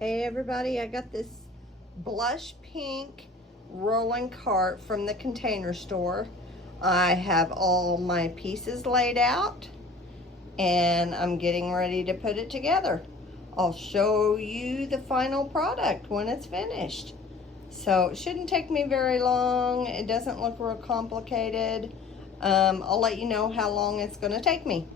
Hey everybody, I got this blush pink rolling cart from the Container Store. I have all my pieces laid out and I'm getting ready to put it together. I'll show you the final product when it's finished. So it shouldn't take me very long. It doesn't look real complicated. I'll let you know how long it's going to take me.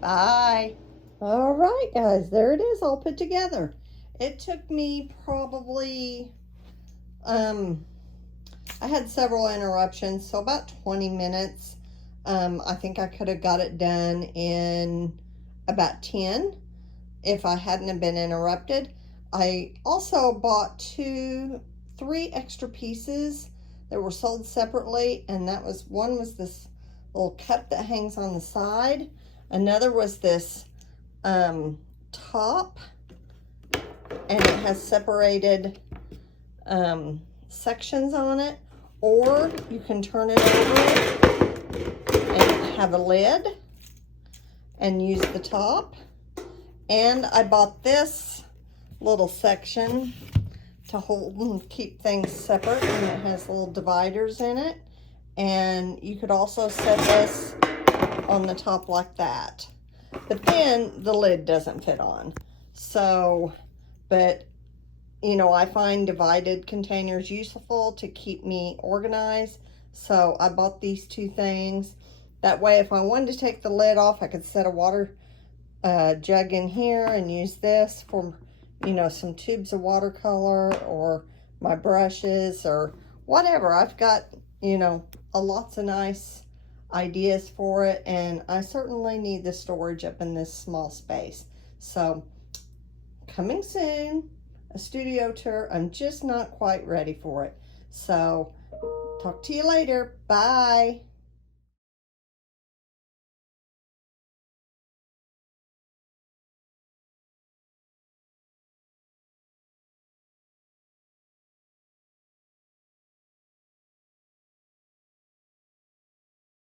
Bye. All right, guys, there it is all put together. It took me probably, I had several interruptions, so about 20 minutes. I think I could have got it done in about 10 if I hadn't have been interrupted. I also bought three extra pieces that were sold separately, and one was this little cup that hangs on the side. Another was this top, and it has separated sections on it, or you can turn it over and have a lid and use the top. And I bought this little section to hold and keep things separate, and it has little dividers in it, and you could also set this on the top like that. But then the lid doesn't fit on. So, but, you know, I find divided containers useful to keep me organized. So I bought these two things. That way, if I wanted to take the lid off, I could set a water jug in here and use this for, you know, some tubes of watercolor or my brushes or whatever. I've got, you know, lots of nice ideas for it, and I certainly need the storage up in this small space. So coming soon, a studio tour. I'm just not quite ready for it. So talk to you later. Bye.